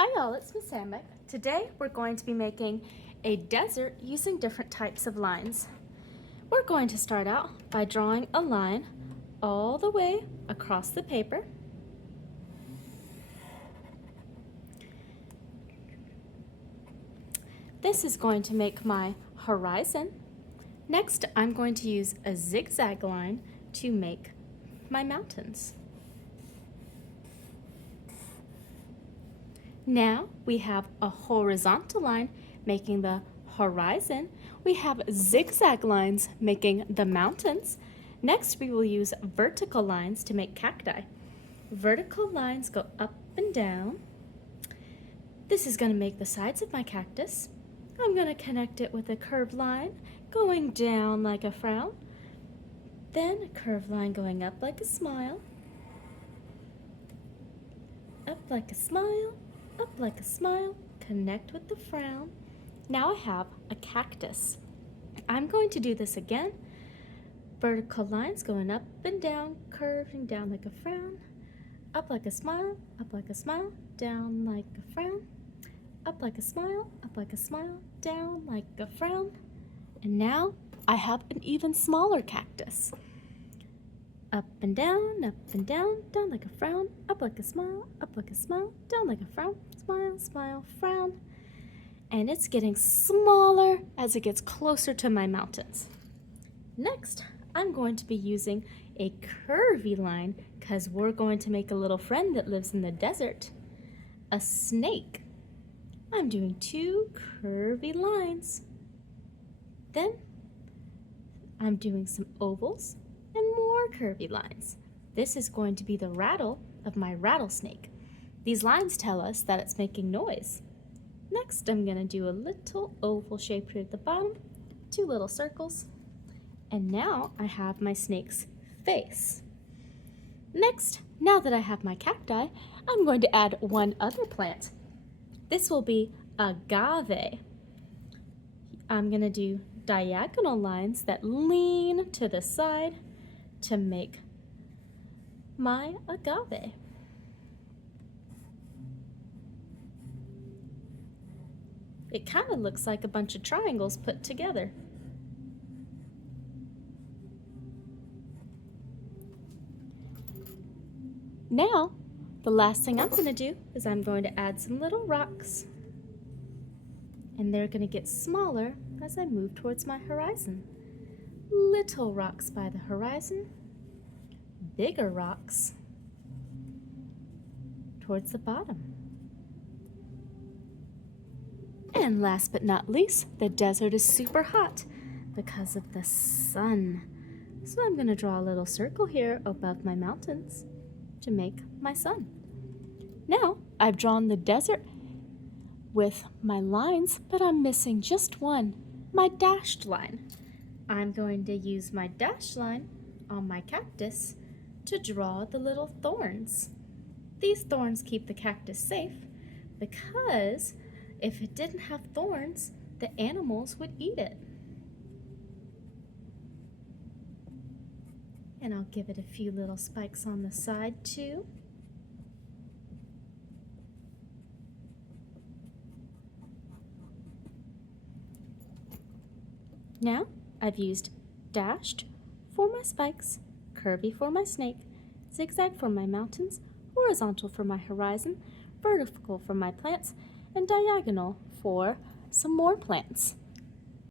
Hi y'all, it's Miss Sandbeck. Today we're going to be making a desert using different types of lines. We're going to start out by drawing a line all the way across the paper. This is going to make my horizon. Next, I'm going to use a zigzag line to make my mountains. Now we have a horizontal line making the horizon. We have zigzag lines making the mountains. Next we will use vertical lines to make cacti. Vertical lines go up and down. This is going to make the sides of my cactus. I'm going to connect it with a curved line going down like a frown. Then a curved line going up like a smile. Up like a smile. Up like a smile, connect with the frown. Now I have a cactus. I'm going to do this again. Vertical lines going up and down, curving down like a frown. Up like a smile, down like a frown. Up like a smile, down like a frown. And now I have an even smaller cactus. Up and down, down like a frown, up like a smile, down like a frown, smile, smile, frown. And it's getting smaller as it gets closer to my mountains. Next, I'm going to be using a curvy line because we're going to make a little friend that lives in the desert, a snake. I'm doing 2 curvy lines. Then I'm doing some ovals and more curvy lines. This is going to be the rattle of my rattlesnake. These lines tell us that it's making noise. Next, I'm going to do a little oval shape here at the bottom, 2 little circles, and now I have my snake's face. Next, now that I have my cacti, I'm going to add one other plant. This will be agave. I'm going to do diagonal lines that lean to the side to make my agave. It kind of looks like a bunch of triangles put together. Now, the last thing I'm going to do is I'm going to add some little rocks. And they're going to get smaller as I move towards my horizon. Little rocks by the horizon, bigger rocks towards the bottom. And last but not least, the desert is super hot because of the sun. So I'm going to draw a little circle here above my mountains to make my sun. Now I've drawn the desert with my lines, but I'm missing just one, my dashed line. I'm going to use my dashed line on my cactus to draw the little thorns. These thorns keep the cactus safe because if it didn't have thorns, the animals would eat it. And I'll give it a few little spikes on the side too. Now I've used dashed for my spikes, curvy for my snake, zigzag for my mountains, horizontal for my horizon, vertical for my plants, and diagonal for some more plants.